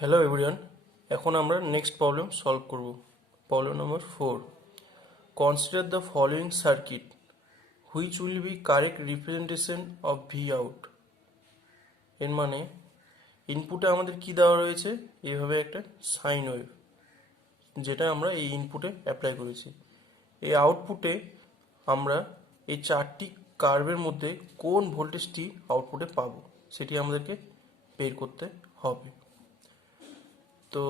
Hello everyone, এখন আমরা next problem solve করব। Problem number 4, consider the following circuit which will be correct representation of V out. এর মানে ইনপুটে আমাদের কি দেওয়া রয়েছে, এইভাবে একটা সাইন ওয়েভ, যেটা আমরা এই ইনপুটে অ্যাপ্লাই করেছি। এই আউটপুটে আমরা এই চারটি কার্ভের মধ্যে কোন ভোল্টেজটি আউটপুটে পাবো সেটি আমাদেরকে বের করতে হবে। তো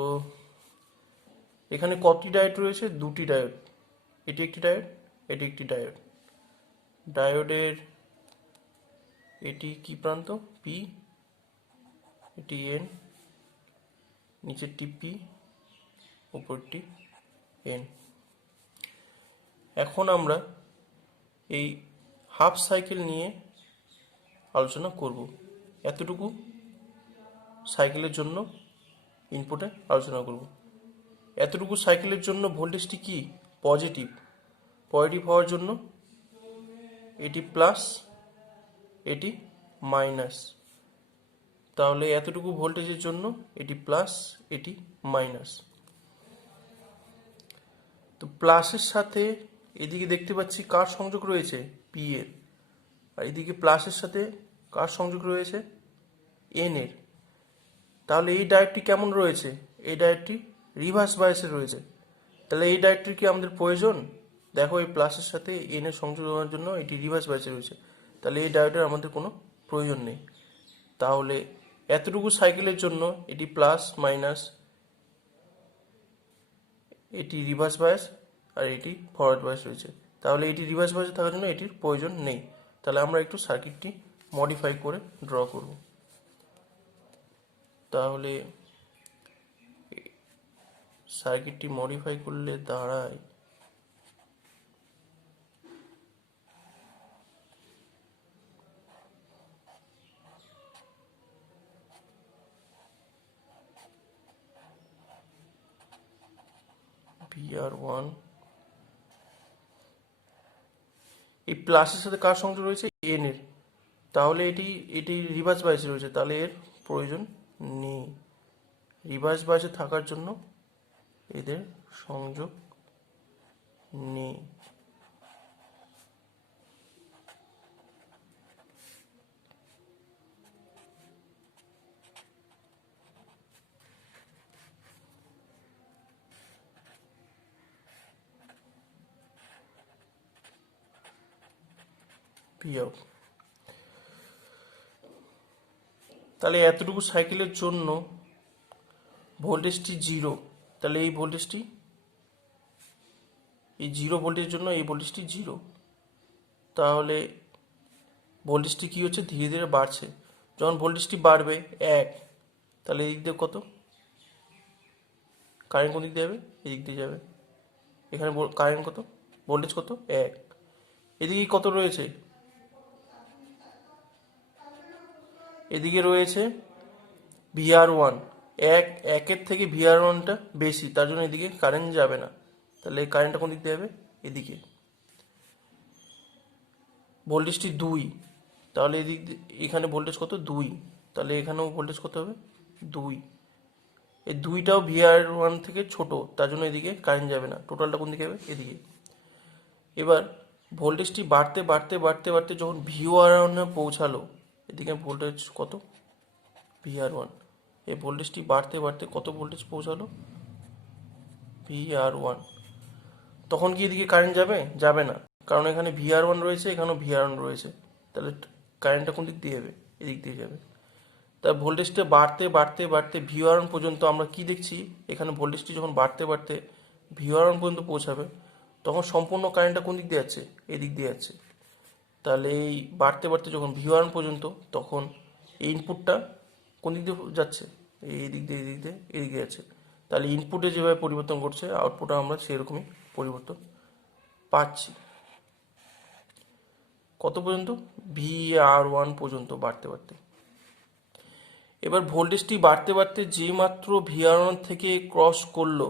এখানে কতটি ডায়োড রয়েছে? দুটি ডায়োড। এটি একটি ডায়োড, এটি একটি ডায়োড। ডায়োডের এটি কি প্রান্ত? পি, এটি এন, নিচেরটি পি, উপরটি এন। এখন আমরা এই হাফ সাইকেল নিয়ে আলোচনা করব। এতটুকু সাইকেলের জন্য ইনপুটে আলোচনা করব। এতটুকু সাইকেলের জন্য ভোল্টেজটি কি? পজিটিভ। পজিটিভ হওয়ার জন্য এটি প্লাস, এটি মাইনাস। তাহলে এতটুকু ভোল্টেজের জন্য এটি প্লাস, এটি মাইনাস। তো প্লাসের সাথে এদিকে দেখতে পাচ্ছি কার সংযোগ রয়েছে? পি এর। আর এদিকে প্লাসের সাথে কার সংযোগ রয়েছে? এন এর। তাহলে এই ডায়োডটি কেমন রয়েছে? এই ডায়োডটি রিভার্স বায়াসে রয়েছে। তাহলে এই ডায়োডটির কি আমাদের প্রয়োজন? দেখো, এই প্লাসের সাথে এন এর সংযোগ হওয়ার জন্য এটি রিভার্স বায়াসে রয়েছে। তাহলে এই ডায়োডের আমাদের কোনো প্রয়োজন নেই। তাহলে এতটুকু সাইকেলের জন্য এটি প্লাস মাইনাস, এটি রিভার্স বায়াস আর এটি ফরওয়ার্ড বায়াস রয়েছে। তাহলে এটি রিভার্স বায়াসে থাকার জন্য এটির প্রয়োজন নেই। তাহলে আমরা একটু সার্কিটটি মডিফাই করে ড্র করব। তাহলে সার্কিটটি মডিফাই করলে দাঁড়ায় VR1। এই প্লাসের সাথে কার সংযোগ রয়েছে? এন এর। তাহলে এটি এটি রিভার্স বায়াসে রয়েছে, তাহলে এর প্রয়োজন নেই। রিভার্স বায়াসে থাকার জন্য এদের সংযোগ নেই। P out. তাহলে এতটুকু সাইকেলের জন্য ভোল্টেজটি জিরো। তাহলে এই ভোল্টেজটি, এই জিরো ভোল্টেজের জন্য এই ভোল্টেজটি জিরো। তাহলে ভোল্টেজটি কি হচ্ছে? ধীরে ধীরে বাড়ছে। যখন ভোল্টেজটি বাড়বে 1, তাহলে এদিক দিয়ে কত? কারেন্ট কোন দিক দিয়ে যাবে? এদিক দিয়ে যাবে। এখানে কারেন্ট কত? ভোল্টেজ কত? 1। এদিকে কত রয়েছে? এদিকে রয়েছে VR1। একের থেকে VR1টা বেশি, তার জন্য এদিকে কারেন্ট যাবে না। তাহলে এই কারেন্টটা কোন দিক দিয়ে যাবে? এদিকে। ভোল্টেজটি 2, তাহলে এদিক এখানে ভোল্টেজ কত? 2। তাহলে এখানেও ভোল্টেজ কত হবে? 2। এই 2টাও VR1 থেকে ছোট, তার জন্য এদিকে কারেন্ট যাবে না। টোটালটা কোন দিকে যাবে? এদিকে। এবার ভোল্টেজটি বাড়তে বাড়তে বাড়তে বাড়তে যখন VR1 পৌঁছালো, এদিকে ভোল্টেজ কত? VR1। এই ভোল্টেজটি বাড়তে বাড়তে কত ভোল্টেজ পৌঁছালো? VR1। তখন কি এদিকে কারেন্ট যাবে? যাবে না, কারণ এখানে VR1 রয়েছে, এখানেও VR1 রয়েছে। তাহলে কারেন্টটা কোন দিক দিয়ে যাবে? এদিক দিয়ে যাবে। তাই ভোল্টেজটা বাড়তে বাড়তে বাড়তে VR1 পর্যন্ত আমরা কি দেখছি? এখানে ভোল্টেজটি যখন বাড়তে বাড়তে VR1 পর্যন্ত পৌঁছাবে, তখন সম্পূর্ণ কারেন্টটা কোন দিক দিয়ে যাচ্ছে? এদিক দিয়ে যাচ্ছে। তাহলে এই বাড়তে বাড়তে যখন VR1 পর্যন্ত, তখন এই ইনপুটটা কোন দিক দিয়ে যাচ্ছে? এই দিক দিয়ে, এদিক দিয়ে, এদিকে যাচ্ছে। তাহলে ইনপুটে যেভাবে পরিবর্তন করছে, আউটপুটে আমরা সেরকমই পরিবর্তন পাচ্ছি। কত পর্যন্ত? VR1 পর্যন্ত বাড়তে বাড়তে। এবার ভোল্টেজটি বাড়তে বাড়তে যে মাত্র VR1 থেকে ক্রস করলো,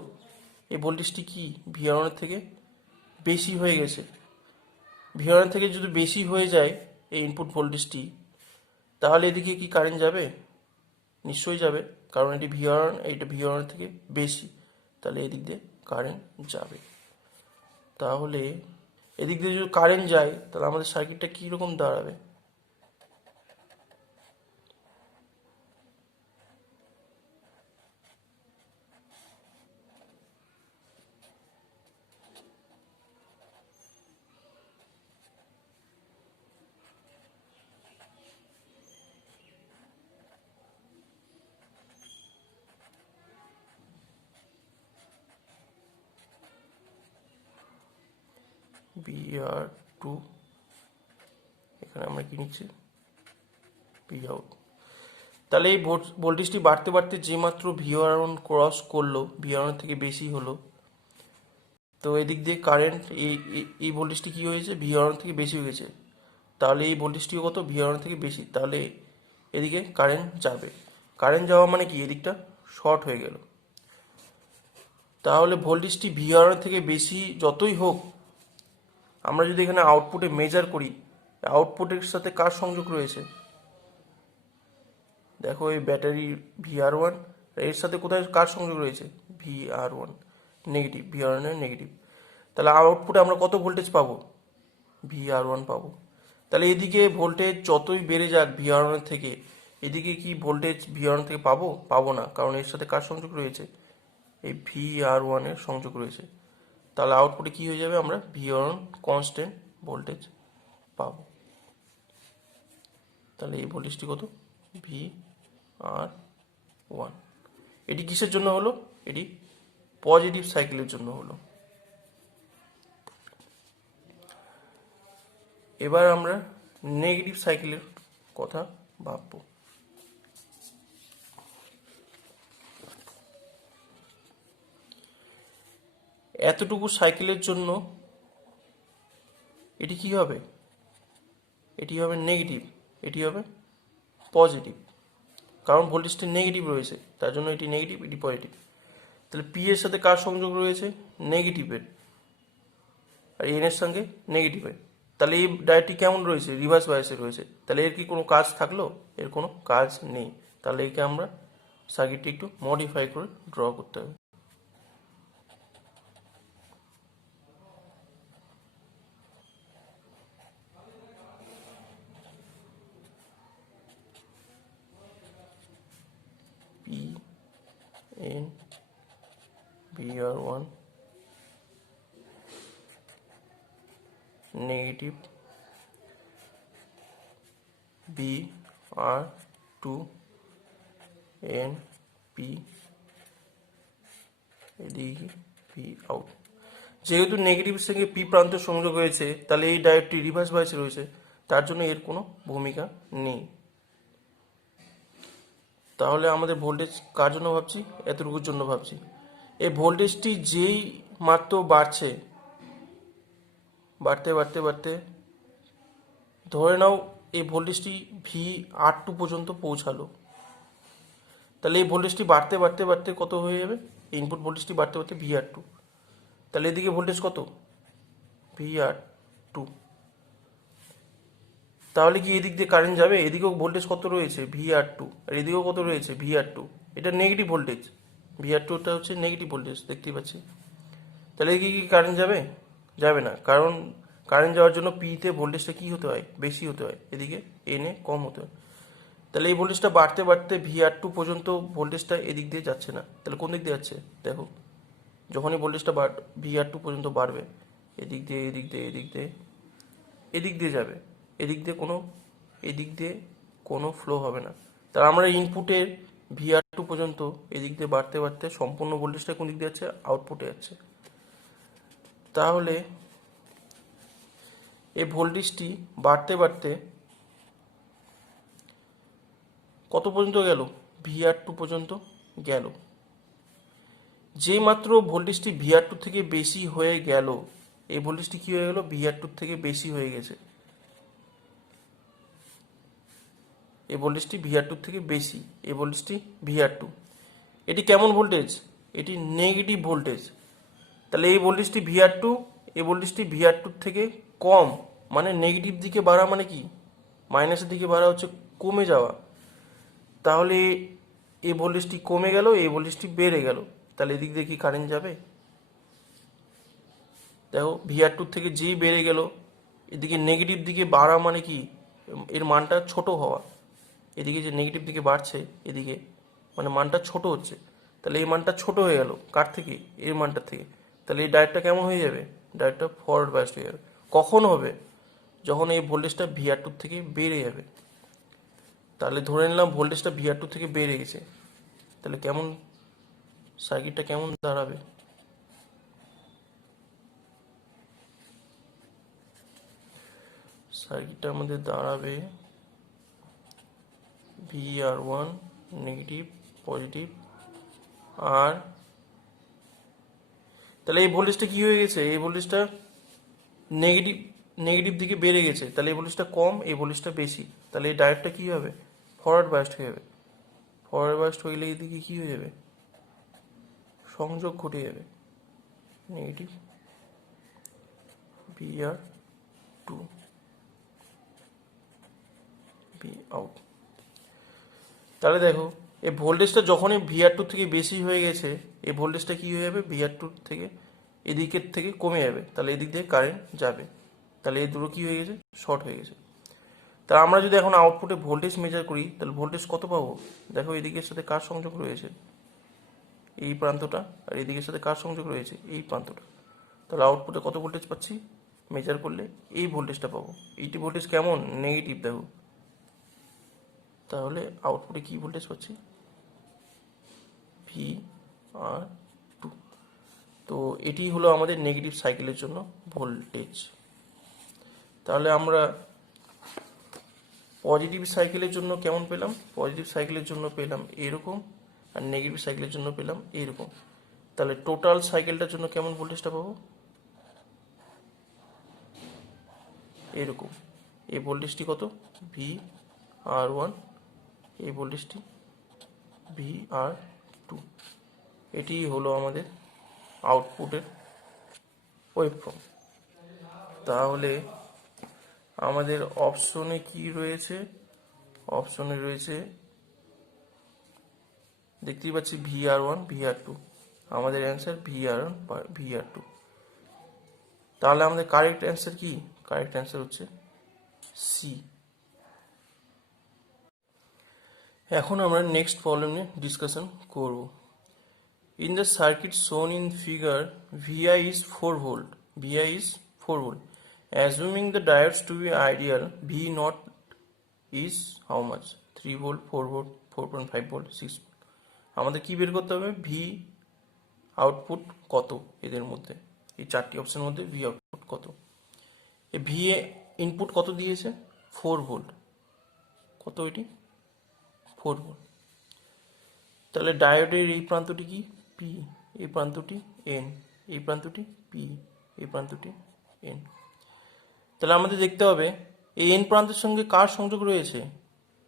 এই ভোল্টেজটি কি VR1 থেকে বেশি হয়ে গেছে। VR1 থেকে যদি বেশি হয়ে যায় এই ইনপুট ভোল্টেজটি, তাহলে এদিকে কি কারেন্ট যাবে? নিশ্চয়ই যাবে, কারণ এটি ভিআর এইটা ভিআর থেকে বেশি, তাহলে এদিক দিয়ে কারেন্ট যাবে। তাহলে এদিক দিয়ে যদি কারেন্ট যায় তাহলে আমাদের সার্কিটটা কীরকম দাঁড়াবে? VR2, এখানে আমরা কি নিচ্ছি ভি আউট। তাহলে এই ভোল্টেজটি বাড়তে বাড়তে যে মাত্র VR1 ক্রস করলো, VR1 থেকে বেশি হলো, তো এদিক দিয়ে কারেন্ট এই ভোল্টেজটি কী হয়েছে, VR1 থেকে বেশি হয়ে গেছে। তাহলে এই ভোল্টেজটিও কত, VR1 থেকে বেশি, তাহলে এদিকে কারেন্ট যাবে। কারেন্ট যাওয়া মানে কি, এদিকটা শর্ট হয়ে গেল। তাহলে ভোল্টেজটি VR1 থেকে বেশি যতই হোক, আমরা যদি এখানে আউটপুটে মেজার করি, আউটপুটের সাথে কার সংযোগ রয়েছে, দেখো এই ব্যাটারি VR1 এর সাথে কোথায় কার সংযোগ রয়েছে, VR1 নেগেটিভ, VR1 এর নেগেটিভ। তাহলে আউটপুটে আমরা কত ভোল্টেজ পাবো, VR1 পাবো। তাহলে এদিকে ভোল্টেজ যতই বেড়ে যাক VR1 এর থেকে, এদিকে কি ভোল্টেজ VR1 থেকে পাবো না, কারণ এর সাথে কার সংযোগ রয়েছে, এই VR1 এর সংযোগ রয়েছে। তাহলে আউটপুটে কি হয়ে যাবে, আমরা VR1 কনস্ট্যান্ট ভোল্টেজ পাবো। তাহলে এই ভোল্টেজটি কত, VR1। এটি কিসের জন্য হলো, এটি পজিটিভ সাইকেলের জন্য হলো। এবার আমরা নেগেটিভ সাইকেলের কথা ভাববো। এতটুকু সাইকেলের জন্য এটি কি হবে, এটি হবে নেগেটিভ, এটি হবে পজিটিভ, কারণ ভোল্টেজটি নেগেটিভ রয়েছে, তার জন্য এটি নেগেটিভ, এটি পজিটিভ। তাহলে পি এর সাথে কার সংযোগ রয়েছে, নেগেটিভের, আর এন এর সঙ্গে নেগেটিভের। তাহলে এই ডায়োডটি কেমন রয়েছে, রিভার্স বায়াসে রয়েছে। তাহলে এর কি কোনো কাজ থাকলো, এর কোনো কাজ নেই। তাহলে একে আমরা সার্কিটটি একটু মডিফাই করে ড্র করতে হবে। P N VR1 negative, VR2 N P, এদিকে পি আউট। যেহেতু নেগেটিভের সঙ্গে পি প্রান্ত সংযোগ হয়েছে, তাহলে এই ডায়োডটি রিভার্স বায়াসে রয়েছে, তার জন্য এর কোনো ভূমিকা নেই। তাহলে আমাদের ভোল্টেজ কার জন্য ভাবছি, এতটুকুর জন্য ভাবছি। এই ভোল্টেজটি যেই মাত্র বাড়ছে, বাড়তে বাড়তে বাড়তে ধরে নাও এই ভোল্টেজটি VR2 পর্যন্ত পৌঁছালো। তাহলে এই ভোল্টেজটি বাড়তে বাড়তে বাড়তে কত হয়ে যাবে, ইনপুট ভোল্টেজটি বাড়তে বাড়তে VR2। তাহলে এদিকে ভোল্টেজ কত, VR2। তাহলে কি এদিক দিয়ে কারেন্ট যাবে, এদিকেও ভোল্টেজ কত রয়েছে, VR2, আর এদিকেও কত রয়েছে, VR2। এটা নেগেটিভ ভোল্টেজ, VR2টা হচ্ছে নেগেটিভ ভোল্টেজ, দেখতেই পাচ্ছি। তাহলে এদিকে কি কারেন্ট যাবে, যাবে না, কারণ কারেন্ট যাওয়ার জন্য পিতে ভোল্টেজটা কি হতে হয়, বেশি হতে হয়, এদিকে এনে কম হতে হয়। তাহলে এই ভোল্টেজটা বাড়তে বাড়তে VR2 পর্যন্ত ভোল্টেজটা এদিক দিয়ে যাচ্ছে না, তাহলে কোন দিক দিয়ে যাচ্ছে, দেখো যখনই ভোল্টেজটা VR2 পর্যন্ত বাড়বে, এদিক দিয়ে এদিক দিয়ে এদিক দিয়ে এদিক দিয়ে যাবে, এদিক দিয়ে কোনো ফ্লো হবে না। তাহলে আমরা ইনপুটের VR2 পর্যন্ত এদিক দিয়ে বাড়তে বাড়তে সম্পূর্ণ ভোল্টেজটা কোন দিক দিয়ে যাচ্ছে, আউটপুটে যাচ্ছে। তাহলে এই ভোল্টেজটি বাড়তে বাড়তে কত পর্যন্ত গেল, VR2 পর্যন্ত গেল। যে মাত্র ভোল্টেজটি VR2 থেকে বেশি হয়ে গেল, এই ভোল্টেজটি কি হয়ে গেল, VR2 থেকে বেশি হয়ে গেছে। এই ভোল্টেজটি VR2 থেকে বেশি, এই ভোল্টেজটি VR2। এটি কেমন ভোল্টেজ, এটি নেগেটিভ ভোল্টেজ। তাহলে এই ভোল্টেজটি VR2, এই ভোল্টেজটি VR2 থেকে কম, মানে নেগেটিভ দিকে বাড়া মানে কি, মাইনাসের দিকে বাড়া হচ্ছে কমে যাওয়া। তাহলে এই ভোল্টেজটি কমে গেল, এই ভোল্টেজটি বেড়ে গেল, তাহলে এদিক দিয়ে কি কারেন্ট যাবে? দেখো VR2 থেকে যেই বেড়ে গেল, এদিকে নেগেটিভ দিকে বাড়া মানে কি, এর মানটা ছোট হওয়া। এদিকে যে নেগেটিভ দিকে বাড়ছে এদিকে, মানে মানটা ছোট হচ্ছে, তাহলে এই মানটা ছোট হয়ে গেল কার থেকে, এর মানটার থেকে। তাহলে এই ডায়োডটা কেমন হয়ে যাবে? ডায়োডটা ফরওয়ার্ড বায়াসড হয়ে যাবে। কখন হবে? যখন এই ভোল্টেজটা VR2 থেকে বেড়ে যাবে। তাহলে ধরে নিলাম ভোল্টেজটা VR2 থেকে বেড়ে গেছে, তাহলে কেমন সার্কিটটা কেমন দাঁড়াবে? সার্কিটটা আমাদের দাঁড়াবে VR1 নেগেটিভ পজিটিভ আর, তাহলে এই ভোল্টেজটা কি হয়ে গেছে? এই ভোল্টেজটা নেগেটিভ নেগেটিভ দিকে বেড়ে গেছে, তাহলে এই ভোল্টেজটা কম, এই ভোল্টেজটা বেশি, তাহলে এই ডায়োডটা কি হবে? ফরওয়ার্ড বায়াসড হয়ে যাবে। ফরওয়ার্ড বায়াসড হইলে এদিকে কি হয়ে যাবে? সংযোগ ঘটে যাবে, নেগেটিভ VR2 বি আউট। তাহলে দেখো এই ভোল্টেজটা যখনই VR2 থেকে বেশি হয়ে গেছে, এই ভোল্টেজটা কি হয়ে যাবে? VR2 থেকে এদিকের থেকে কমে যাবে, তাহলে এদিক দিয়ে কারেন্ট যাবে, তাহলে এই দুটো কি হয়ে গেছে? শর্ট হয়ে গেছে। তা আমরা যদি এখন আউটপুটে ভোল্টেজ মেজার করি, তাহলে ভোল্টেজ কত পাবো? দেখো এদিকের সাথে কার সংযোগ রয়েছে? এই প্রান্তটা, আর এদিকের সাথে কার সংযোগ রয়েছে? এই প্রান্তটা। তাহলে আউটপুটে কত ভোল্টেজ পাচ্ছি মেজার করলে? এই ভোল্টেজটা পাবো। এইটি ভোল্টেজ কেমন? নেগেটিভ। দেখো তাহলে আউটপুটে কি ভোল্টেজ পাচ্ছি? VR2। তো এটি হলো আমাদের নেগেটিভ সাইকেলের জন্য ভোল্টেজ। তাহলে আমরা পজিটিভ সাইকেলের জন্য কেমন পেলাম? পজিটিভ সাইকেলের জন্য পেলাম এরকম, আর নেগেটিভ সাইকেলের জন্য পেলাম এরকম। তাহলে টোটাল সাইকেলটার জন্য কেমন ভোল্টেজটা পাবো? এরকম। এই ভোল্টেজটি কত? VR1, এই ভোল্টেজটি VR2। এটি হলো আমাদের আউটপুটের ওয়েভফর্ম। তাহলে আমাদের অপশনে কি রয়েছে? অপশনে রয়েছে, দেখতেই পাচ্ছি VR1 VR2। আমাদের অ্যান্সার VR1 VR2। তাহলে আমাদের কারেক্ট অ্যান্সার কি? কারেক্ট অ্যান্সার হচ্ছে সি। এখন আমরা নেক্সট প্রবলেম নিয়ে ডিসকাশন করব। In the circuit shown in figure, Vi is 4 volt. Vi is 4 volt. Assuming the diodes to be ideal, V naught is how much? 3 volt, 4 volt, 4.5 volt, 6 volt. আমাদের কি বের করতে হবে? V output কত এদের মধ্যে, এই চারটি অপশনের মধ্যে V আউটপুট কত? এই V এ ইনপুট কত দিয়েছে? 4 ভোল্ট। কত এটি? 4 ভোল্ট। তাহলে ডায়োডের এই প্রান্তটি কি? P, এই প্রান্তটি N, এই প্রান্তটি P, এই প্রান্তটি N। তাহলে আমাদের দেখতে হবে এই N প্রান্তের সঙ্গে কার সংযোগ রয়েছে?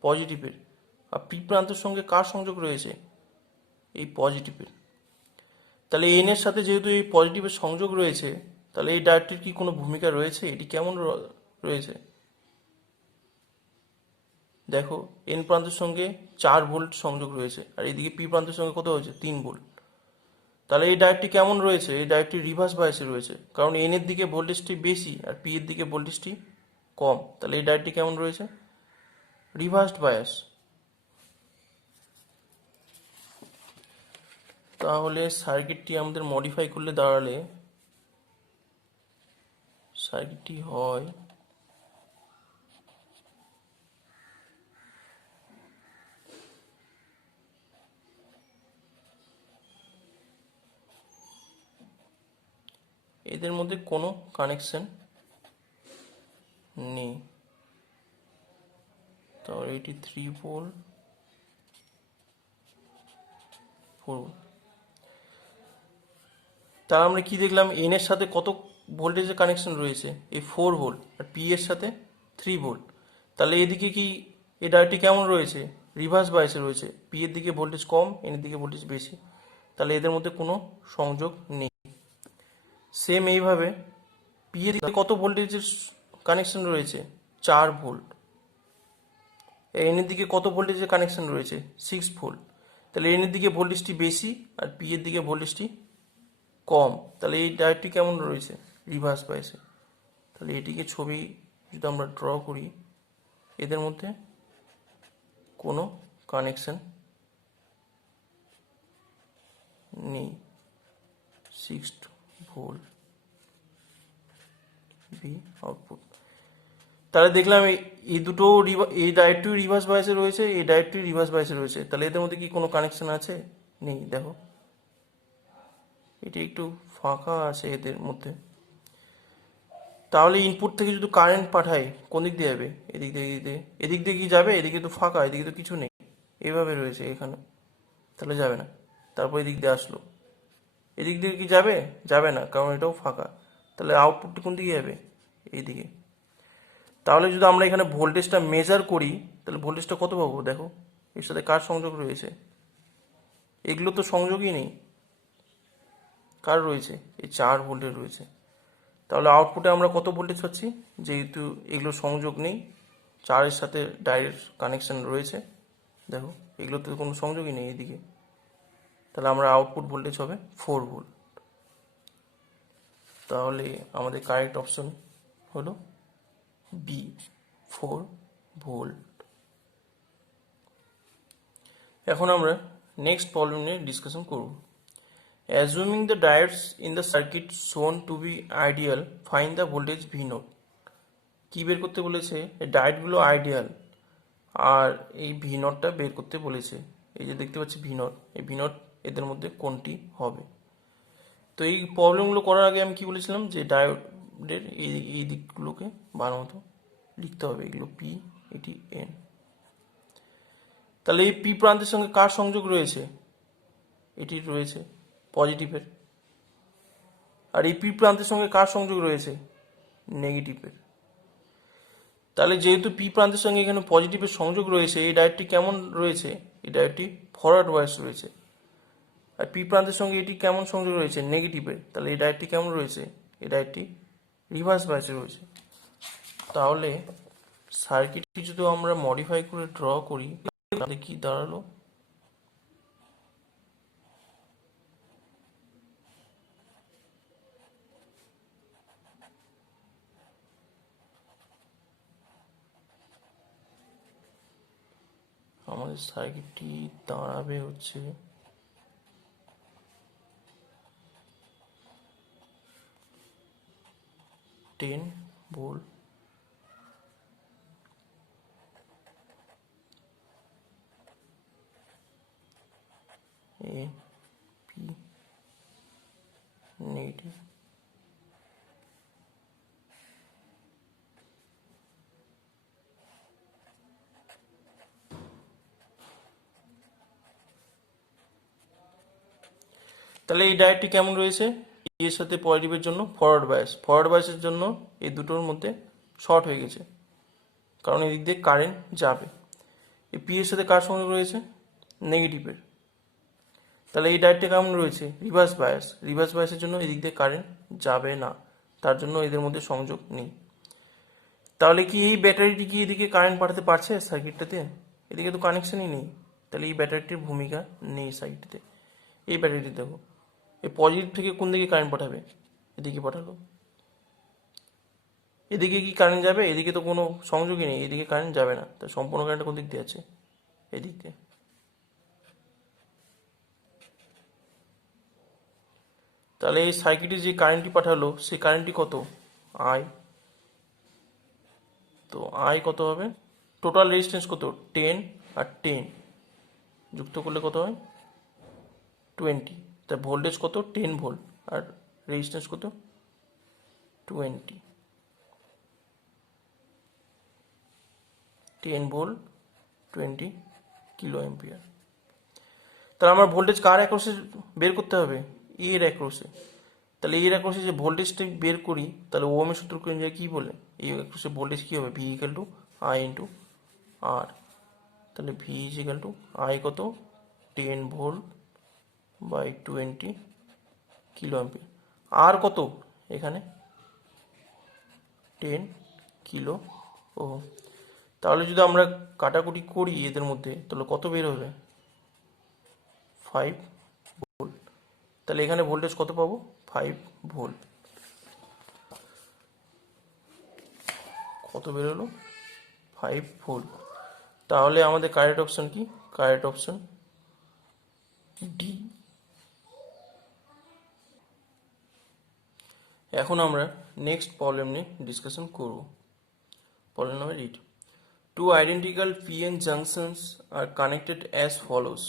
পজিটিভের। আর P প্রান্তের সঙ্গে কার সংযোগ রয়েছে? এই পজিটিভের। তাহলে N এর সাথে যেহেতু এই পজিটিভের সংযোগ রয়েছে, তাহলে এই ডায়োডটির কি কোনো ভূমিকা রয়েছে? এটি কেমন রয়েছে? দেখো N প্রান্তের সঙ্গে 4 ভোল্ট সংযোগ রয়েছে, আর এদিকে P প্রান্তের সঙ্গে কত হয়েছে? 3 ভোল্ট। তাহলে এই ডায়োডটি কেমন রয়েছে? এই ডায়োডটি রিভার্স বায়াসে রয়েছে, কারণ N এর দিকে ভোল্টেজটি বেশি আর P এর দিকে ভোল্টেজটি কম। তাহলে এই ডায়োডটি কেমন রয়েছে? Reversed bias. তাহলে সার্কিটটি আমাদের মডিফাই করলে দাঁড়ালে সার্কিটটি হয় এদের মধ্যে কোনো কানেকশন নেই, তাহলে এটি 3 ভোল্ট 4 ভোল্ট। তার আমরা কি দেখলাম? এন এর সাথে কত ভোল্টেজের কানেকশন রয়েছে? এই 4 ভোল্ট, আর পি এর সাথে 3 ভোল্ট। তাহলে এদিকে কি এই ডায়োডটি কেমন রয়েছে? রিভার্স বায়াসে রয়েছে, পি এর দিকে ভোল্টেজ কম, এন এর দিকে ভোল্টেজ বেশি, তাহলে এদের মধ্যে কোনো সংযোগ নেই। সেম এইভাবে পি এর দিকে কত ভোল্টেজের কানেকশন রয়েছে? 4 ভোল্ট। এন এর দিকে কত ভোল্টেজের কানেকশন রয়েছে? 6 ভোল্ট। তাহলে এন এর দিকে ভোল্টেজটি বেশি আর পি এর দিকে ভোল্টেজটি কম। তাহলে এই ডায়োডটি কেমন রয়েছে? রিভার্স বায়াসে। তাহলে এটিকে ছবি যদি আমরা ড্র করি, এদের মধ্যে কোনো কানেকশন নেই। 6 ভোল্ট বি আউটপুট। তাহলে দেখলাম এই দুটো এই ডায়োডটি রিভার্স বায়াসে রয়েছে, এই ডায়োডটি রিভার্স বায়াসে রয়েছে। তাহলে এদের মধ্যে কি কোনো কানেকশন আছে? নেই। দেখো এটি একটু ফাঁকা আছে এদের মধ্যে। তাহলে ইনপুট থেকে যদি কারেন্ট পাঠাই কোন দিক দিয়ে যাবে? এদিক দিয়ে, এদিক দিয়ে কি যাবে? এদিকে তো ফাঁকা, এদিকে তো কিছু নেই, এইভাবে রয়েছে এখানে, তাহলে যাবে না। তারপর এদিক দিয়ে আসলো, এদিক দিয়ে কি যাবে? যাবে না, কারণ এটাও ফাঁকা। তাহলে আউটপুটটি কোন দিকে যাবে? এইদিকে। তাহলে যদি আমরা এখানে ভোল্টেজটা মেজার করি, তাহলে ভোল্টেজটা কত পাবো? দেখো এর সাথে কার সংযোগ রয়েছে? এগুলো তো সংযোগই নেই। কার রয়েছে? এই 4 ভোল্টের রয়েছে। তাহলে আউটপুটে আমরা কত ভোল্টেজ পাচ্ছি? যেহেতু এগুলো সংযোগ নেই, 4-এর সাথে ডাইরেক্ট কানেকশন রয়েছে, দেখো এগুলোতে কোনো সংযোগই নেই এদিকে, তাহলে আমরা আউটপুট ভোল্টেজ হবে 4 ভোল্ট। তাহলে আমাদের কারেক্ট অপশন হলো বি, 4 ভোল্ট। এখন আমরা নেক্সট প্রবলেম নিয়ে ডিসকাশন করব। Assuming the diodes in the circuit shown to be ideal, find the voltage V naught. কি বের করতে বলেছে? এই ডায়োডগুলো আইডিয়াল, আর এই ভি নটটা বের করতে বলেছে। এই যে দেখতে পাচ্ছি ভি নট, এই ভি নট এদের মধ্যে কোনটি হবে? তো এই প্রবলেমগুলো করার আগে আমি কি বলেছিলাম, যে ডায়োডের এই দিকগুলোকে ভালো মতো লিখতে হবে। এগুলো পি, এটি এন। তাহলে এই পি প্রান্তের সঙ্গে কার সংযোগ রয়েছে? এটি রয়েছে পজিটিভের। আর এই পি প্রান্তের সঙ্গে কার সংযোগ রয়েছে? নেগেটিভের। তাহলে যেহেতু পি প্রান্তের সঙ্গে এখানে পজিটিভের সংযোগ রয়েছে, এই ডায়োডটি কেমন রয়েছে? এই ডায়োডটি ফরওয়ার্ড বায়াস রয়েছে। আর পি প্রান্তের সঙ্গে এটি কেমন সংযোগ রয়েছে? নেগেটিভের। তাহলে এই ডায়োডটি কেমন রয়েছে? এই ডায়োডটি রিভার্স বায়াসে রয়েছে। তাহলে সার্কিটটি যদি আমরা মডিফাই করে ড্র করি, তাহলে কি দাঁড়ালো? আমাদের সার্কিটটি দাঁড়াবে হচ্ছে 10 ভোল্ট, এ পি নেগেটিভ। তাহলে এই ডায়োডটি কেমন রয়েছে? এর সাথে পজিটিভের জন্য ফরওয়ার্ড বায়াস, ফরওয়ার্ড বায়াসের জন্য এই দুটোর মধ্যে শর্ট হয়ে গেছে, কারণ এদিক দিয়ে কারেন্ট যাবে। এই পি এর সাথে কার সংযোগ রয়েছে? নেগেটিভের। তাহলে এই ডায়োডটা কেমন রয়েছে? রিভার্স বায়াস, রিভার্স বায়াসের জন্য এদিক দিয়ে কারেন্ট যাবে না, তার জন্য এদের মধ্যে সংযোগ নেই। তাহলে কি এই ব্যাটারিটি কি এদিকে কারেন্ট পাঠাতে পারছে সার্কিটটাতে? এদিকে তো কানেকশনই নেই, তাহলে এই ব্যাটারিটির ভূমিকা নেই সার্কিটটিতে। এই ব্যাটারিটি দেখো, এই পজিটিভ থেকে কোন দিকে কারেন্ট পাঠাবে? এদিকে পাঠালো। এদিকে কি কারেন্ট যাবে? এদিকে তো কোনো সংযোগই নেই, এদিকে কারেন্ট যাবে না, তাই সম্পূর্ণ কারেন্টটা কোন দিক দিয়ে আছে? এদিক দিয়ে। তাহলে এই সার্কিটে যে কারেন্টটি পাঠালো, সেই কারেন্টটি কত? আই। তো আই কত হবে? টোটাল রেজিস্ট্যান্স কত? 10 আর 10 যুক্ত করলে কত হয়? 20। তাই ভোল্টেজ কত? 10 ভোল্ট। আর রেজিস্ট্যান্স কত? 20। 10 ভোল্ট, 20 কিলো অ্যাম্পিয়ার। তাহলে আমার ভোল্টেজ কার অ্যাক্রসে বের করতে হবে? এর অ্যাক্রসে। তাহলে এর অ্যাক্রসে যে ভোল্টেজটা বের করি, তাহলে ওহমের সূত্র অনুযায়ী কী বলে? এই অ্যাক্রসে ভোল্টেজ কী হবে? V equal to I into R. তাহলে V is equal to I কত? 10 ভোল্ট বাই 20 কিলো অ্যাম্পিয়ার। আর কত এখানে? 10 কিলো ওহম। তাহলে যদি আমরা কাটাকুটি করি এদের মধ্যে, তাহলে কত বের হবে? Five volt. তাহলে এখানে ভোল্টেজ কত পাবো? 5 ভোল্ট। কত বেরোলো? 5 ভোল্ট। তাহলে আমাদের কারেক্ট অপশন কি? Correct option D. এখন আমরা নেক্সট প্রবলেম নিয়ে ডিসকাশন করব। Problem number 8. Two identical PN junctions are connected as follows.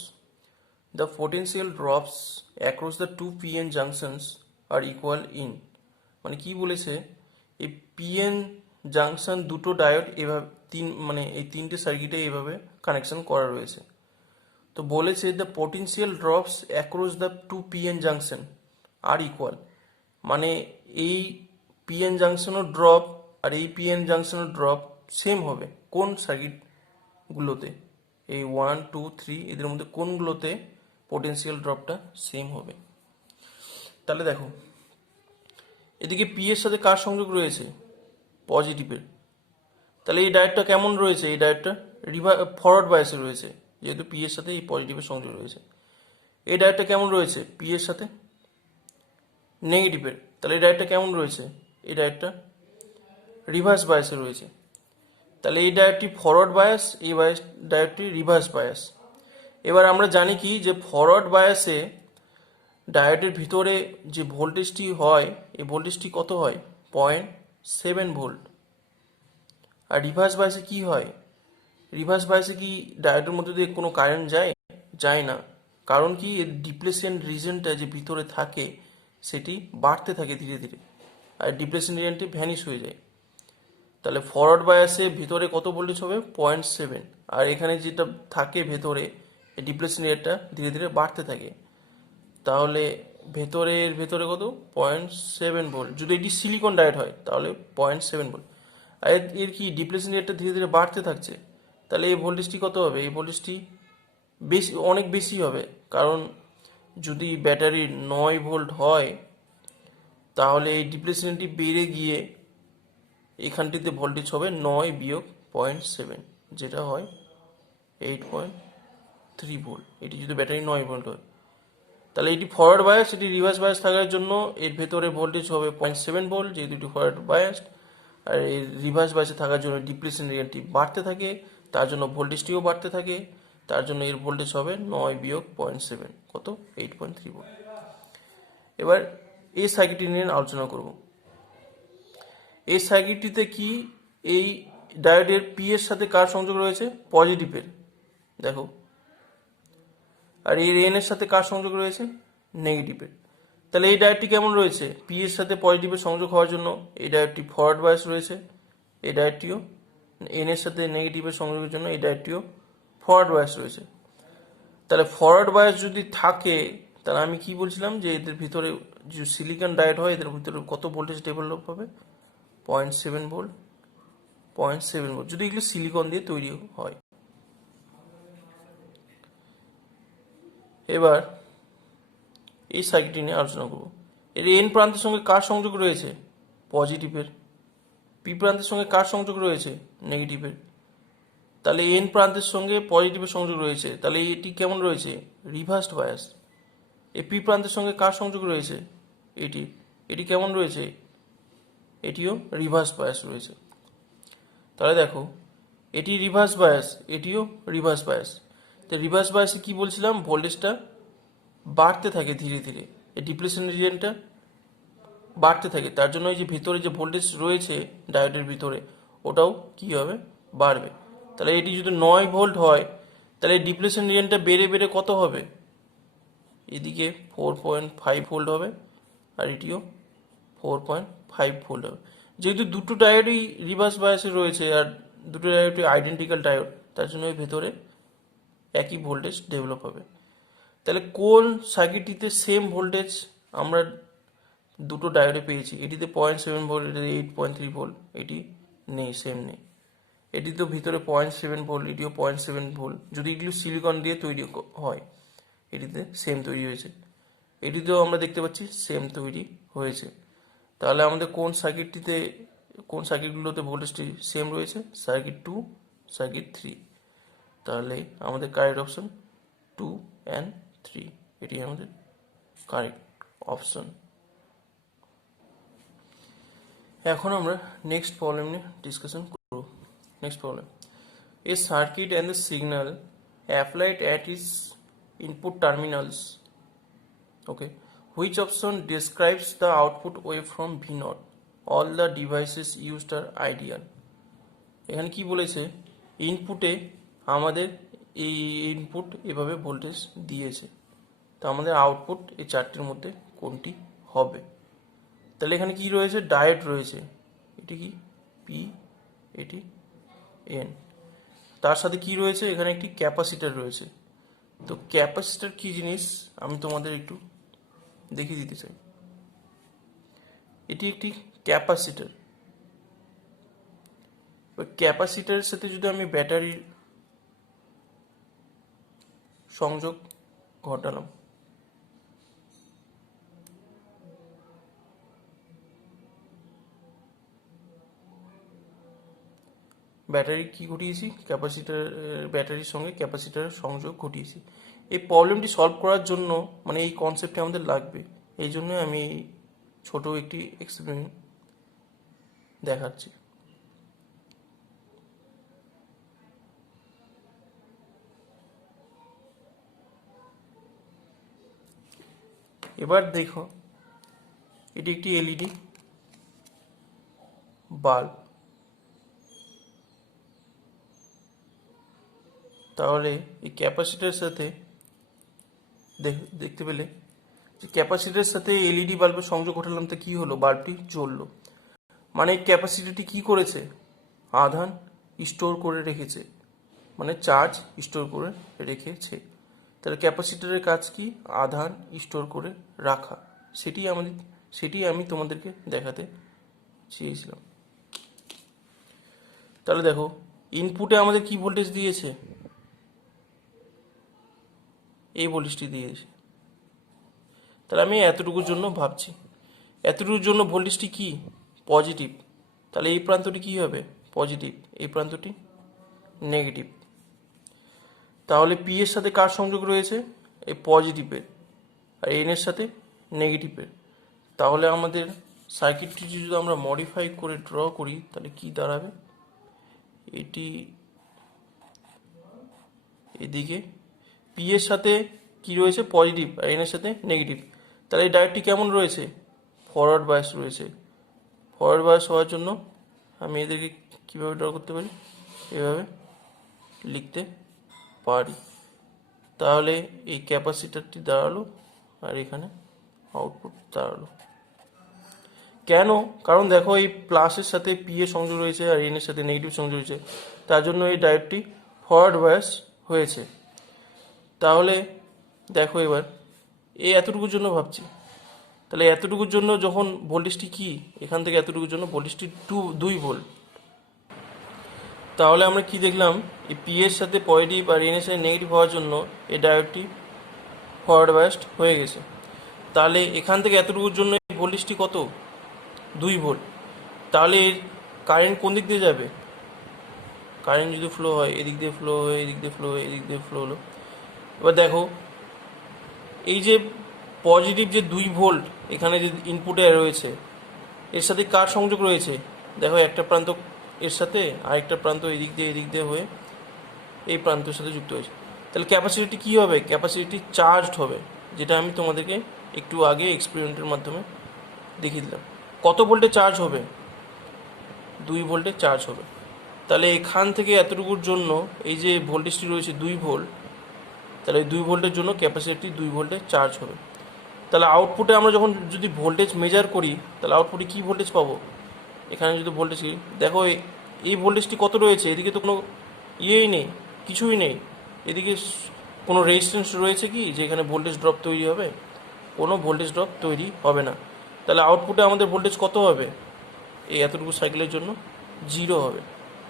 The potential drops across the two PN junctions are equal in. মানে কি বলেছে, এই পিএন জাংশন দুটো ডায়োড এভাবে এই তিনটে সার্কিটে এভাবে কানেকশন করা রয়েছে। তো বলেছে the potential drops across the two PN junction are equal, মানে এই পিএন জাংশনের ড্রপ আর এই পিএন জাংশনের ড্রপ সেম হবে কোন সার্কিটগুলোতে? এই 1 2 3 এদের মধ্যে কোনগুলোতে পোটেনশিয়াল ড্রপটা সেম হবে? তাহলে দেখো, এদিকে পি এর সাথে কার সংযোগ রয়েছে? পজিটিভের। তাহলে এই ডায়োডটা কেমন রয়েছে? এই ডায়োডটা ফরওয়ার্ড বায়াসে রয়েছে, যেহেতু পি এর সাথে এই পজিটিভের সংযোগ রয়েছে। এই ডায়োডটা কেমন রয়েছে? পি এর সাথে নেগেটিভের। তাহলে এই ডায়োডটা কেমন রয়েছে? এই ডায়োডটা রিভার্স বায়াসে রয়েছে। তাহলে এই ডায়োডটি ফরওয়ার্ড বায়াস, এই ডায়োডটি রিভার্স বায়াস। এবার আমরা জানি কি, যে ফরওয়ার্ড বায়াসে ডায়োডের ভিতরে যে ভোল্টেজটি হয়, এই ভোল্টেজটি কত হয়? 0.7 ভোল্ট। আর রিভার্স বায়াসে কি হয়? রিভার্স বায়াসে কি ডায়োডের মধ্যে দিয়ে কোনো কারেন্ট যায়? যায় না। কারণ কি, এর ডিপ্লেশন রিজনটা যে ভিতরে থাকে সেটি বাড়তে থাকে ধীরে ধীরে, আর ডিপ্লেশন রিজনটি ভ্যানিশ হয়ে যায়। তাহলে ফরওয়ার্ড বায়াসে ভিতরে কত ভোল্টেজ হবে? 0.7। আর এখানে যেটা থাকে ভেতরে, এই ডিপ্লেশন রিজনটা ধীরে ধীরে বাড়তে থাকে। তাহলে ভেতরে কত? 0.7 ভোল্ট। যদি এটি সিলিকন ডায়োড হয় তাহলে 0.7 ভোল্ট। আর এর কি ডিপ্লেশন রেটটা ধীরে ধীরে বাড়তে থাকছে। তাহলে এই ভোল্টেজটি কত হবে? এই ভোল্টেজটি বেশি, অনেক বেশি হবে। কারণ যদি ব্যাটারি 9 ভোল্ট হয় তাহলে এই ডিপ্লেশনটি বেড়ে গিয়ে এখানটিতে ভোল্টেজ হবে 9 বিয়োগ 0.7, যেটা হয় 8.3 ভোল্ট। এটি যদি ব্যাটারি 9 ভোল্ট হয়, তাহলে এটি ফরওয়ার্ড বায়াস, এটি রিভার্স বায়াস থাকার জন্য এর ভেতরে ভোল্টেজ হবে 0.7 ভোল্ট, যেহেতু এটি ফরওয়ার্ড বায়াসড। আর এই রিভার্স বায়াসে থাকার জন্য ডিপ্লেশন রিজনটি বাড়তে থাকে, তার জন্য ভোল্টেজটিও বাড়তে থাকে। তার জন্য এর ভোল্টেজ হবে 9 বিয়োগ 0.7, কত? 8.3 ভোল্ট। এবার এই সার্কিটটি নিয়ে আলোচনা করব। এই সার্কিটটিতে কি, এই ডায়োডের পি এর সাথে কার সংযোগ রয়েছে? পজিটিভের, দেখো। আর এই এন এর সাথে কার সংযোগ রয়েছে? নেগেটিভের। তাহলে এই ডায়োডটি কেমন রয়েছে? পি এর সাথে পজিটিভের সংযোগ হওয়ার জন্য এই ডায়োডটি ফরওয়ার্ড বায়াস রয়েছে, এই ডায়োডটিও। এন এর সাথে নেগেটিভের সংযোগের জন্য এই ডায়োডটিও ফরওয়ার্ড বায়াস রয়েছে। তাহলে ফরওয়ার্ড বায়াস যদি থাকে, তাহলে আমি কি বলছিলাম, যে এদের ভিতরে যে সিলিকন ডায়োড হয় এদের ভিতরে কত ভোল্টেজ ডেভেলপ হবে? 0.7 ভোল্ট। 0.7 ভোল্ট যদি এগুলো সিলিকন দিয়ে তৈরি হয়। এবার এই সার্কিটটি নিয়ে আলোচনা করব। এর এন প্রান্তের সঙ্গে কার সংযোগ রয়েছে? পজিটিভের। পি প্রান্তের সঙ্গে কার সংযোগ রয়েছে? নেগেটিভের। তাহলে এন প্রান্তের সঙ্গে পজিটিভের সংযোগ রয়েছে, তাহলে এটি কেমন রয়েছে? Reversed bias. এই পি প্রান্তের সঙ্গে কার সংযোগ রয়েছে? এটি কেমন রয়েছে? এটিও রিভার্স বায়াস রয়েছে। তাহলে দেখো, এটি রিভার্স বায়াস, এটিও রিভার্স বায়াস। তো রিভার্স বায়াসে কি বলছিলাম? ভোল্টেজটা বাড়তে থাকে ধীরে ধীরে, এই ডিপ্লেশন রিজনটা বাড়তে থাকে। তার জন্য এই যে ভিতরে যে ভোল্টেজ রয়েছে ডায়োডের ভিতরে, ওটাও কি হবে? বাড়বে। তাহলে এটি যদি 9 ভোল্ট হয়, তাহলে এই ডিপ্লেশন রিজনটা বেড়ে বেড়ে কত হবে? এদিকে 4.5 ভোল্ট হবে, আর এটিও 4.5 ভোল্ট হবে। যেহেতু দুটো ডায়োডই রিভার্স বায়াসে রয়েছে আর দুটো ডায়োডই আইডেন্টিক্যাল ডায়োড, তার জন্য এর ভেতরে একই ভোল্টেজ ডেভেলপ হবে। তাহলে কোন সার্কিটটিতে সেম ভোল্টেজ আমরা দুটো ডায়োডে পেয়েছি? এটিতে 0.7 ভোল্ট, এটিতে 8.3 ভোল্ট, এটি নেই, সেম নেই। এটি তো ভিতরে 0.7 ভোল্ট, এটিও 0.7 ভোল্ট। যদি এগুলো সিলিকন দিয়ে তৈরি হয়, এটিতে সেম তৈরি হয়েছে। এটিতেও আমরা দেখতে পাচ্ছি সেম তৈরি হয়েছে। তাহলে আমাদের কোন সার্কিটগুলোতে ভোল্টেজটি সেম রয়েছে? Circuit 2, circuit 3। তাহলে আমাদের কারেক্ট অপশন 2 and 3, এটি আমাদের কারেক্ট অপশন। এখন আমরা নেক্সট প্রবলেম নিয়ে ডিসকাশন করব। Next problem, a circuit and the signal applied at its input terminals, okay, which option describes the output wave from V nought, all the devices used are ideal. এখানে কি বলেছে, ইনপুটে আমাদের এই input এভাবে voltage দিয়েছে, তো আমাদের আউটপুট এই চারটির মধ্যে কোনটি হবে। তাহলে এখানে কি রয়েছে, ডায়োড রয়েছে, এটি কি পি, এটি এন, তার সাথে কি রয়েছে, এখানে একটি ক্যাপাসিটার রয়েছে। তো ক্যাপাসিটার কি জিনিস আমি তোমাদের একটু দেখিয়ে দিতে চাই। এটি একটি ক্যাপাসিটার। ক্যাপাসিটারের সাথে যদি আমি ব্যাটারির সংযোগ ঘটালাম, ব্যাটারি কি ঘটিয়েছি, ক্যাপাসিটার, ব্যাটারির সঙ্গে ক্যাপাসিটারের সংযোগ ঘটিয়েছি। এই প্রবলেমটি সলভ করার জন্য মানে এই কনসেপ্টটি আমাদের লাগবে, এই জন্য আমি ছোট একটি এক্সপেরিমেন্ট দেখাচ্ছি। এবার দেখো, এটি একটি এলইডি বাল্ব। তাহলে এই ক্যাপাসিটারের সাথে দেখতে পেলে যে ক্যাপাসিটারের সাথে এলইডি বাল্বের সংযোগ ঘটালাম, তো কি হলো, বাল্বটি জ্বললো। মানে এই ক্যাপাসিটারটি কি করেছে, আধান স্টোর করে রেখেছে, মানে চার্জ স্টোর করে রেখেছে। তাহলে ক্যাপাসিটারের কাজ কি, আধান স্টোর করে রাখা, সেটি আমি তোমাদেরকে দেখাতে চেয়েছিলাম। তাহলে দেখো, ইনপুটে আমাদের কি ভোল্টেজ দিয়েছে, এই ভোল্টেজটি দিয়েছে। তাহলে আমি এতটুকুর জন্য ভাবছি, এতটুকুর জন্য ভোল্টেজটি কি, পজিটিভ। তাহলে এই প্রান্তটি কি হবে, পজিটিভ, এই প্রান্তটি নেগেটিভ। তাহলে পি এর সাথে কার সংযোগ রয়েছে, এই পজিটিভের, আর এন এর সাথে নেগেটিভের। তাহলে আমাদের সার্কিটটি যদি আমরা মডিফাই করে ড্র করি, তাহলে কি দাঁড়াবে, এটি এদিকে পি এর সাথে কি রয়েছে, পজিটিভ, আর এন এর সাথে নেগেটিভ। তাহলে এই ডায়োডটি কেমন রয়েছে, ফরওয়ার্ড বায়াস রয়েছে। ফরওয়ার্ড বায়াস হওয়ার জন্য আমি এদেরকে কীভাবে ড্র করতে পারি, এভাবে লিখতে পারি। তাহলে এই ক্যাপাসিটারটি দাঁড়ালো, আর এখানে আউটপুট দাঁড়ালো। কেন, কারণ দেখো এই প্লাসের সাথে পি এর সংযোগ রয়েছে আর এন এর সাথে নেগেটিভ সংযোগ রয়েছে, তার জন্য এই ডায়োডটি ফরওয়ার্ড বায়াস হয়েছে। তাহলে দেখো এবার এই এতটুকুর জন্য ভাবছি, তাহলে এতটুকুর জন্য যখন ভোল্টেজটি কি, এখান থেকে এতটুকুর জন্য ভোল্টেজটি 2 ভোল্ট। তাহলে আমরা কি দেখলাম, এই পি এর সাথে পজিটিভ আর এন এর সাথে নেগেটিভ হওয়ার জন্য এই ডায়োডটি ফরওয়ার্ড বায়াসড হয়ে গেছে। তাহলে এখান থেকে এতটুকুর জন্য এই ভোল্টেজটি কত, 2 ভোল্ট। তাহলে এর কারেন্ট কোন দিক দিয়ে যাবে, কারেন্ট যদি ফ্লো হয় এদিক দিয়ে ফ্লো হয়ে এদিক দিয়ে ফ্লো হয়ে এদিক দিয়ে ফ্লো হলো। এবার দেখো এই যে পজিটিভ যে 2 ভোল্ট এখানে যে ইনপুটে রয়েছে, এর সাথে কার সংযোগ রয়েছে, দেখো একটা প্রান্ত এর সাথে আরেকটা প্রান্ত এদিক দিয়ে হয়ে এই প্রান্তের সাথে যুক্ত হয়েছে। তাহলে ক্যাপাসিটি কী হবে, ক্যাপাসিটি চার্জড হবে, যেটা আমি তোমাদেরকে একটু আগে এক্সপেরিমেন্টের মাধ্যমে দেখিয়ে দিলাম। কত ভোল্টে চার্জ হবে, 2 ভোল্টে চার্জ হবে। তাহলে এখান থেকে এতটুকুর জন্য এই যে ভোল্টেজটি রয়েছে 2 ভোল্ট, তাহলে 2 ভোল্টের জন্য ক্যাপাসিটি 2 ভোল্টে চার্জ হবে। তাহলে আউটপুটে আমরা যখন যদি ভোল্টেজ মেজার করি, তাহলে আউটপুটে কী ভোল্টেজ পাবো, এখানে যদি ভোল্টেজ দেখো এই ভোল্টেজটি কত রয়েছে, এদিকে তো কোনো ইয়েই নেই, কিছুই নেই, এদিকে কোনো রেজিস্ট্যান্স রয়েছে কি যে এখানে ভোল্টেজ ড্রপ তৈরি হবে, কোনো ভোল্টেজ ড্রপ তৈরি হবে না। তাহলে আউটপুটে আমাদের ভোল্টেজ কত হবে, এই এতটুকু সাইকেলের জন্য 0 হবে।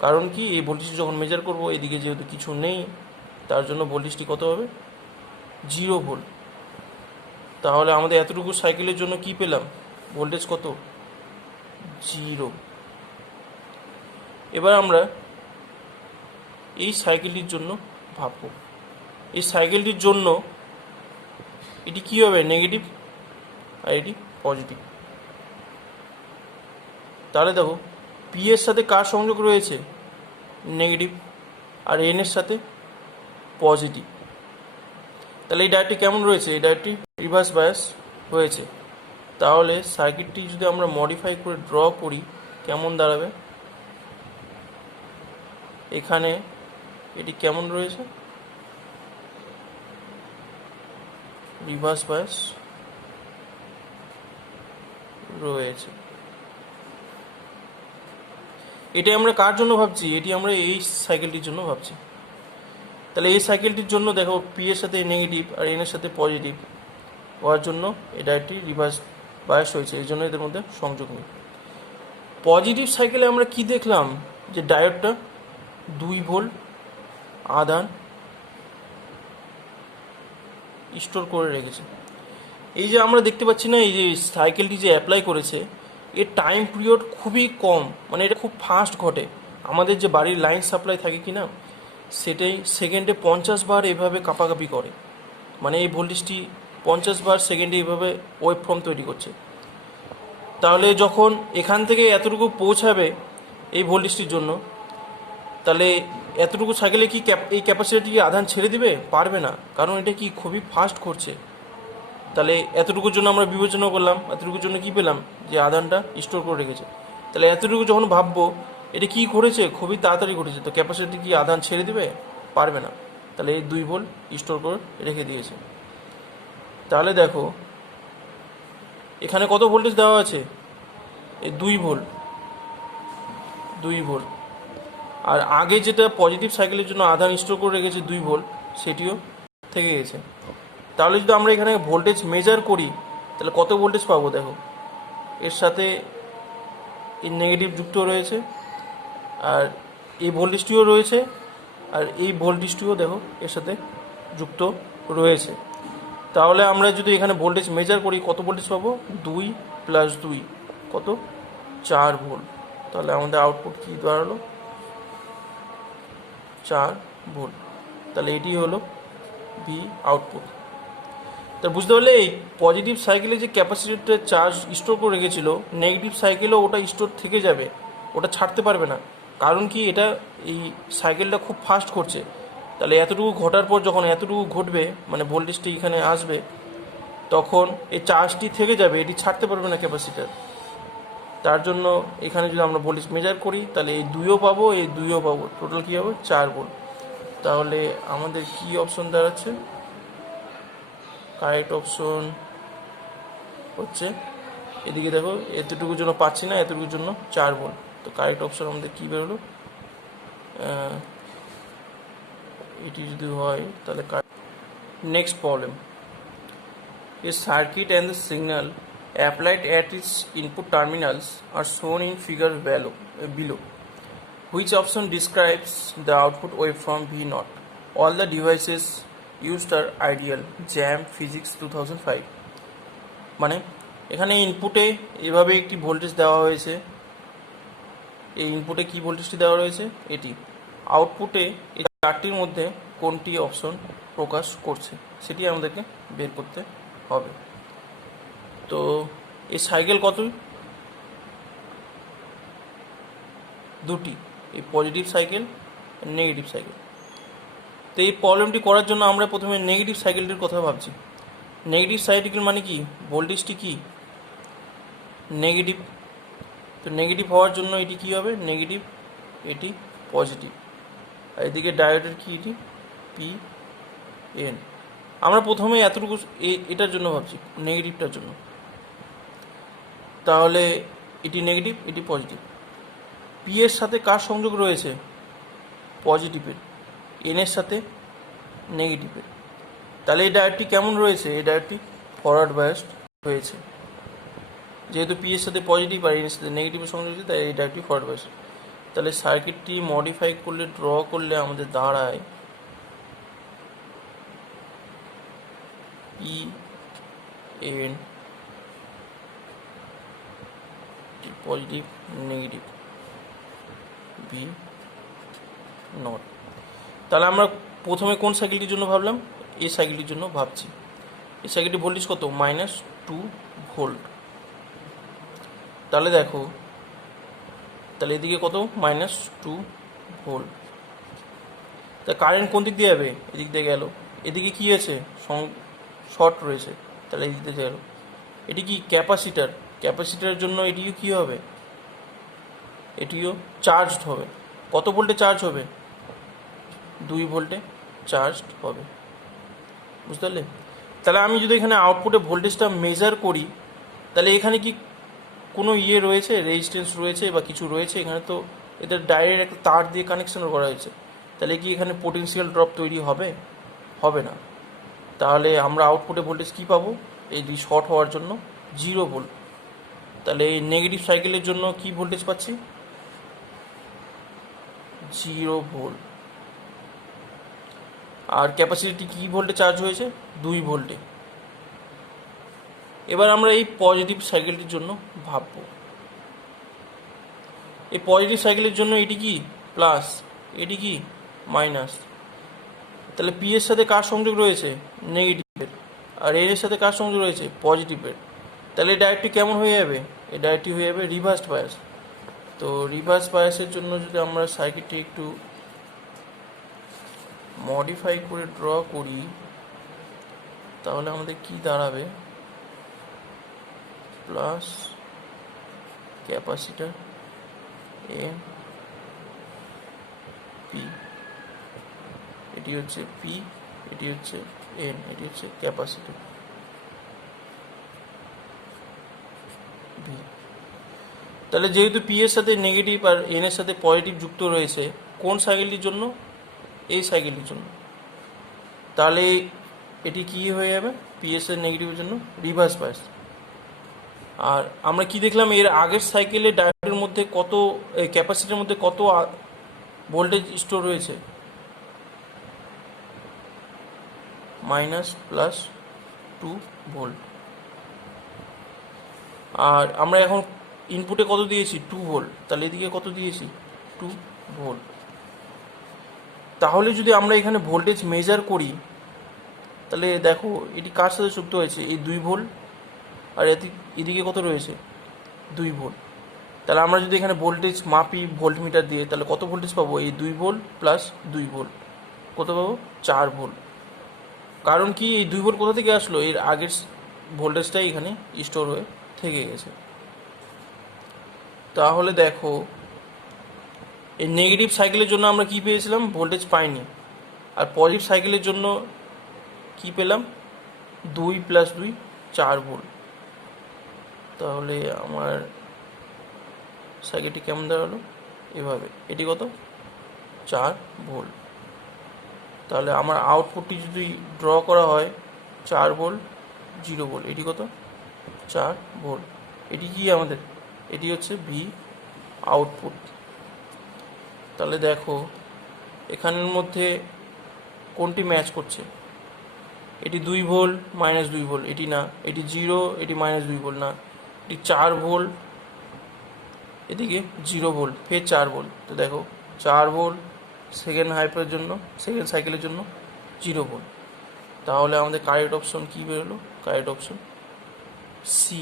কারণ কি, এই ভোল্টেজটি যখন মেজার করবো এদিকে যেহেতু কিছু নেই, তার জন্য ভোল্টেজটি কত হবে, 0 ভোল্ট। তাহলে আমাদের এতটুকু সাইকেলের জন্য কি পেলাম, ভোল্টেজ কত, 0। এবার আমরা এই সাইকেলটির জন্য ভাববো। এই সাইকেলটির জন্য এটি কী হবে, নেগেটিভ, আর এটি পজিটিভ। তাহলে দেখো পি এর সাথে কার সংযোগ রয়েছে, নেগেটিভ, আর এন এর সাথে পজিটিভ। তাহলে এই ডায়োডটি কেমন রয়েছে, এই ডায়োডটি রিভার্স বায়াস হয়েছে। তাহলে সার্কিটটি যদি আমরা মডিফাই করে ড্র করি কেমন দাঁড়াবে, এখানে এটি কেমন রয়েছে, রিভার্স বায়াস রয়েছে। এটি আমরা কার জন্য ভাবছি, এটি আমরা এই সাইকেলটির জন্য ভাবছি। তাহলে এই সাইকেলটির জন্য দেখো পি এর সাথে নেগেটিভ আর এন এর সাথে পজিটিভ হওয়ার জন্য এটা একটি রিভার্স বায়াস হয়েছে, এই জন্য এদের মধ্যে সংযোগ নেই। পজিটিভ সাইকেলে আমরা কি দেখলাম, যে ডায়োডটা 2 ভোল্ট আধান স্টোর করে রেখেছে। এই যে আমরা দেখতে পাচ্ছি না, এই যে সাইকেলটি যে অ্যাপ্লাই করেছে এর টাইম পিরিয়ড খুবই কম, মানে এটা খুব ফাস্ট ঘটে। আমাদের যে বাড়ির লাইন সাপ্লাই থাকে কি না, সেটাই সেকেন্ডে 50 বার এভাবে কাঁপাকাঁপি করে, মানে এই ভোল্টেজটি 50 বার সেকেন্ডে এইভাবে ওয়েভ ফর্ম তৈরি করছে। তাহলে যখন এখান থেকে এতটুকু পৌঁছাবে এই ভোল্টেজটির জন্য, তাহলে এতটুকু সাইকেলে কি এই ক্যাপাসিটি কি আধান ছেড়ে দিবে, পারবে না, কারণ এটা কি খুবই ফাস্ট করছে। তাহলে এতটুকুর জন্য আমরা বিবেচনা করলাম, এতটুকুর জন্য কি পেলাম, যে আধানটা স্টোর করে রেখেছে। তাহলে এতটুকু যখন ভাববো এটা কি করেছে, খুবই তাড়াতাড়ি ঘটেছে, তো ক্যাপাসিটি কি আধান ছেড়ে দিবে, পারবে না। তাহলে এই 2 ভোল্ট স্টোর করে রেখে দিয়েছে। তাহলে দেখো এখানে কত ভোল্টেজ দেওয়া আছে, এই 2 ভোল্ট, 2 ভোল্ট। আর আগে যেটা পজিটিভ সাইকেলের জন্য আধান স্টোর করে রেখেছে 2 ভোল্ট, সেটিও থেকে গেছে। তাহলে যদি আমরা এখানে ভোল্টেজ মেজার করি তাহলে কত ভোল্টেজ পাবো, দেখো এর সাথে এই নেগেটিভ যুক্ত রয়েছে, আর এই ভোল্টেজটিও রয়েছে, আর এই ভোল্টেজটিও দেখো এর সাথে যুক্ত রয়েছে। তাহলে আমরা যদি এখানে ভোল্টেজ মেজার করি কত ভোল্টেজ পাবো, 2 + 2 কত, 4 ভোল্ট। তাহলে আমাদের আউটপুট কী দাঁড়ালো, 4 ভোল্ট। তাহলে এটি হলো ভি আউটপুট। তা বুঝতে পারলে এই পজিটিভ সাইকেলে যে ক্যাপাসিটিটা চার্জ স্টোর করে রেখেছিল, নেগেটিভ সাইকেলেও ওটা স্টোর থেকে যাবে, ওটা ছাড়তে পারবে না। কারণ কি, এটা এই সাইকেলটা খুব ফাস্ট করছে। তাহলে এতটুকু ঘটার পর যখন এতটুকু ঘটবে, মানে ভোল্টেজটি এখানে আসবে, তখন এই চার্জটি থেকে যাবে, এটি ছাড়তে পারবে না ক্যাপাসিটার। তার জন্য এখানে যদি আমরা ভোল্টেজ মেজার করি তাহলে এই 2ও পাবো, এই 2ও পাবো, টোটাল কী হবে, 4 ভোল্ট। তাহলে আমাদের কি অপশন দাঁড়াচ্ছে, কারেক্ট অপশন হচ্ছে এদিকে দেখো, এতটুকুর জন্য পাচ্ছি না, এতটুকুর জন্য 4 ভোল্ট। তো কারেক্ট অপশন আমাদের কী বেরোলো, এটি যদি হয় তাহলে next problem, a circuit and the signal applied at its input terminals are shown in figure below. Which option describes the output waveform V naught? All the devices used are ideal. JAM Physics 2005. মানে এখানে ইনপুটে এভাবে একটি voltage দেওয়া হয়েছে, এই ইনপুটে কি ভোল্টেজটি দেওয়া রয়েছে, এটি আউটপুটে এই চারটির মধ্যে কোনটি অপশন প্রকাশ করছে সেটি আমাদেরকে বের করতে হবে। তো এই সাইকেল কত, 2টি, এই পজিটিভ সাইকেল নেগেটিভ সাইকেল। তো এই প্রবলেমটি করার জন্য আমরা প্রথমে নেগেটিভ সাইকেলটির কথা ভাবছি। নেগেটিভ সাইকেল মানে কি, ভোল্টেজটি কি নেগেটিভ, তো নেগেটিভ হওয়ার জন্য এটি কী হবে, নেগেটিভ, এটি পজিটিভ, আর এদিকে ডায়োডের কি, এটি পি এন। আমরা প্রথমে এতটুকু এটার জন্য ভাবছি, নেগেটিভটার জন্য। তাহলে এটি নেগেটিভ, এটি পজিটিভ। পি এর সাথে কার সংযোগ রয়েছে, পজিটিভের, এন এর সাথে নেগেটিভের। তাহলে এই ডায়োডটি কেমন রয়েছে, এই ডায়োডটি ফরওয়ার্ড বায়াসড হয়েছে, যেহেতু পি এর সাথে পজিটিভ আর এন এর সাথে নেগেটিভের সংযোগ রয়েছে, তাই এই ডায়োডটি ফরওয়ার্ড বায়াসড। তাহলে সার্কিটটি মডিফাই করলে, ড্র করলে আমাদের দাঁড়ায় P N positive negative V naught. তাহলে আমরা প্রথমে কোন সাইকেলটির জন্য ভাবলাম, এই সাইকেলটির জন্য ভাবছি। এই সার্কিটের ভোল্টেজ কত? -2 ভোল্ট। তাহলে দেখো, তাহলে এদিকে কত? -2 ভোল্ট। তা কারেন্ট কোন দিক দিয়ে যাবে? এদিক দিয়ে গেল। এদিকে কি আছে? শর্ট রয়েছে, তাহলে এদিক দিয়ে গেল। এটি কি? ক্যাপাসিটার। ক্যাপাসিটারের জন্য এটিও কি হবে? এটিও চার্জড হবে। কত ভোল্টে চার্জ হবে? 2 ভোল্টে চার্জ হবে। বুঝতে পারলে? তাহলে আমি যদি এখানে আউটপুটে ভোল্টেজটা মেজার করি, তাহলে এখানে কি কোনো রয়েছে, রেজিস্ট্যান্স রয়েছে বা কিছু রয়েছে? এখানে তো এদের ডাইরেক্ট একটা তার দিয়ে কানেকশন করা হয়েছে। তাহলে কি এখানে পোটেনশিয়াল ড্রপ তৈরি হবে? হবে না। তাহলে আমরা আউটপুটে ভোল্টেজ কী পাবো? এই শর্ট হওয়ার জন্য 0 ভোল্ট। তাহলে এই নেগেটিভ সাইকেলের জন্য কি ভোল্টেজ পাচ্ছি? 0 ভোল্ট। আর ক্যাপাসিটি কী ভোল্টে চার্জ হয়েছে? 2 ভোল্টে। এবার আমরা এই পজিটিভ সাইকেলটির জন্য ভাববো। এই পজিটিভ সাইকেলের জন্য এটি কি? প্লাস, এটি কি? মাইনাস। তাহলে পি এর সাথে কার সংযোগ রয়েছে? নেগেটিভের। আর এর সাথে কার সংযোগ রয়েছে? পজিটিভের। তাহলে এই ডায়োডটি কেমন হয়ে যাবে? এই ডায়োডটি হয়ে যাবে রিভার্স বায়াস। তো রিভার্স বায়াসের জন্য যদি আমরা সার্কিটটি একটু মডিফাই করে ড্র করি, তাহলে আমাদের কি দাঁড়াবে? প্লাস ক্যাপাসিটার এম পি, এটি হচ্ছে পি, এটি হচ্ছে এন, এটি হচ্ছে ক্যাপাসিটার ভি। তাহলে যেহেতু পি এর সাথে নেগেটিভ আর এন এর সাথে পজিটিভ যুক্ত রয়েছে, কোন সাইকেলটির জন্য? এই সাইকেলটির জন্য। তাহলে এটি কি হয়ে যাবে? পি এর সাথে নেগেটিভের জন্য রিভার্স বায়াস। আর আমরা কি দেখলাম? এর আগের সাইকেলে ডায়োডের মধ্যে কত, ক্যাপাসিটির মধ্যে কত ভোল্টেজ স্টোর রয়েছে? -+2 ভোল্ট। আর আমরা এখন ইনপুটে কত দিয়েছি? 2 ভোল্ট। তাহলে এদিকে কত দিয়েছি? 2 ভোল্ট। তাহলে যদি আমরা এখানে ভোল্টেজ মেজার করি, তাহলে দেখো এটি কার সাথে যুক্ত হয়েছে? এই 2 ভোল্ট। আর এদিকে কত রয়েছে? 2 ভোল্ট। তাহলে আমরা যদি এখানে ভোল্টেজ মাপি ভোল্টমিটার দিয়ে, তাহলে কত ভোল্টেজ পাবো? এই 2 ভোল্ট প্লাস 2 ভোল্ট কত পাবো? 4 ভোল্ট। কারণ কি? এই 2 ভোল্ট কোথা থেকে আসলো? এর আগের ভোল্টেজটাই এখানে স্টোর হয়ে থেকে গেছে। তাহলে দেখো, এই নেগেটিভ সাইকেলের জন্য আমরা কি পেয়েছিলাম? ভোল্টেজ পাইনি। আর পজিটিভ সাইকেলের জন্য কি পেলাম? 2 + 2 4 ভোল্ট। তাহলে আমার সাইকেলটি কেমন দাঁড়ালো? এভাবে। এটি কত? 4 ভোল্ট। তাহলে আমার আউটপুটটি যদি ড্র করা হয় 4 ভোল্ট 0 ভোল্ট, এটি কত? 4 ভোল্ট। এটি কি আমাদের? এটি হচ্ছে ভি আউটপুট। তাহলে দেখো এখানের মধ্যে কোনটি ম্যাচ করছে? এটি 2 ভোল্ট -2 ভোল্ট, এটি না। এটি 0, এটি -2 ভোল্ট না। এটি 4 ভোল্ট, এদিকে 0 ভোল্ট, ফের 4 ভোল্ট। তো দেখো 4 ভোল্ট সেকেন্ড হাইপের জন্য, সেকেন্ড সাইকেলের জন্য 0 ভোল্ট। তাহলে আমাদের কারেক্ট অপশন কী বেরোলো? Correct option C.